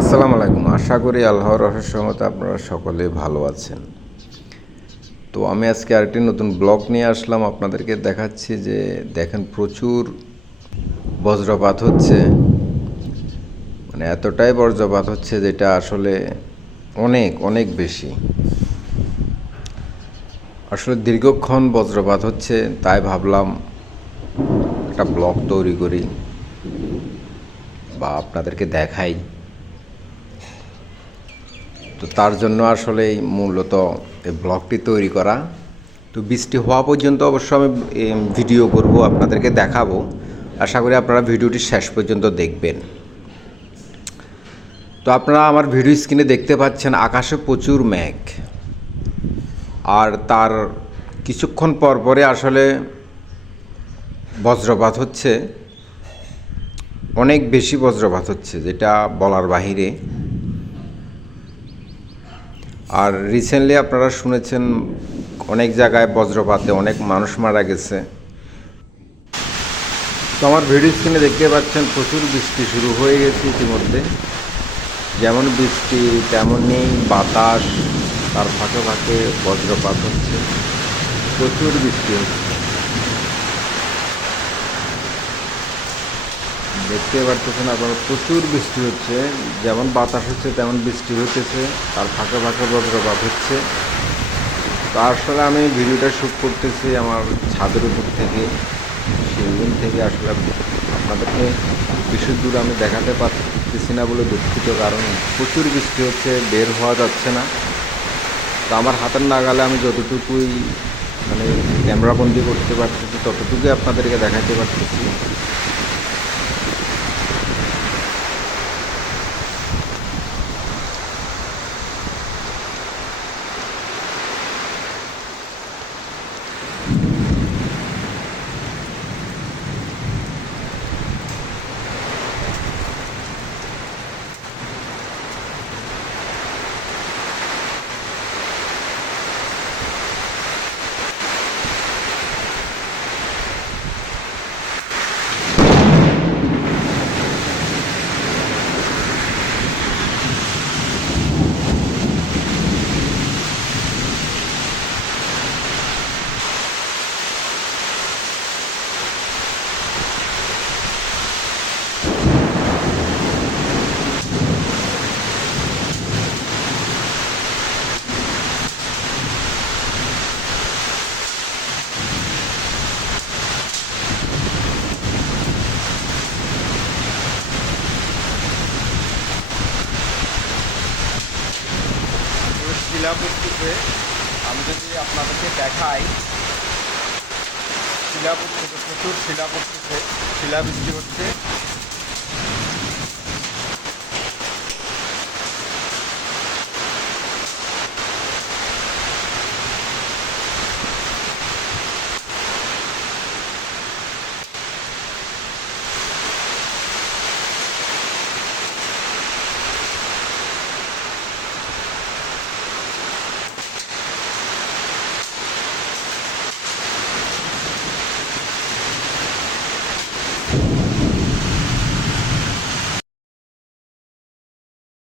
আসসালামু আলাইকুম। আশা করি আল্লাহর অশেষ রহমতে আপনারা সকলে ভালো আছেন। তো আমি আজকে আরেকটি নতুন ব্লগ নিয়ে আসলাম, আপনাদেরকে দেখাচ্ছি যে দেখেন প্রচুর বজ্রপাত হচ্ছে, মানে এতটাই বজ্রপাত হচ্ছে যেটা আসলে অনেক অনেক বেশি। আসলে দীর্ঘক্ষণ বজ্রপাত হচ্ছে, তাই ভাবলাম একটা ব্লগ তৈরি করি বা আপনাদেরকে দেখাই। তো তার জন্য আসলেই মূলত এই ব্লগটি তৈরি করা। তো বৃষ্টি হওয়া পর্যন্ত অবশ্য আমি ভিডিও করব, আপনাদেরকে দেখাবো। আশা করি আপনারা ভিডিওটি শেষ পর্যন্ত দেখবেন। তো আপনারা আমার ভিডিও স্ক্রিনে দেখতে পাচ্ছেন আকাশে প্রচুর মেঘ, আর তার কিছুক্ষণ পর পরে আসলে বজ্রপাত হচ্ছে, অনেক বেশি বজ্রপাত হচ্ছে যেটা বলার বাহিরে। আর রিসেন্টলি আপনারা শুনেছেন অনেক জায়গায় বজ্রপাতে অনেক মানুষ মারা গেছে। তো আমার ভিডিও স্ক্রিনে দেখতে পাচ্ছেন প্রচুর বৃষ্টি শুরু হয়ে গেছে ইতিমধ্যে। যেমন বৃষ্টি তেমনই বাতাস, তার ফাঁকে ফাঁকে বজ্রপাত হচ্ছে, প্রচুর বৃষ্টি হচ্ছে। দেখতে পারতেছেন আপনারা প্রচুর বৃষ্টি হচ্ছে, যেমন বাতাস হচ্ছে তেমন বৃষ্টি হতেছে, তার ফাঁকে ফাঁকে বজ্রপাত হচ্ছে। তো আসলে আমি ভিডিওটা শ্যুট করতেছি আমার ছাদের উপর থেকে, সিলিং থেকে। আসলে আপনাদেরকে বেশি দূর আমি দেখাতে পারতেছি না বলে দুঃখিত, কারণ প্রচুর বৃষ্টি হচ্ছে, বের হওয়া যাচ্ছে না। তো আমার হাতের নাগালে আমি যতটুকুই মানে ক্যামেরাবন্দি করতে পারতেছি ততটুকুই আপনাদেরকে দেখাতে পারতেছি। শিলা পড়তেছে, আমি যদি আপনাদেরকে দেখাই, শিলা পড়তেছে, প্রচুর শিলা পড়তেছে, শিলাবৃষ্টি হচ্ছে।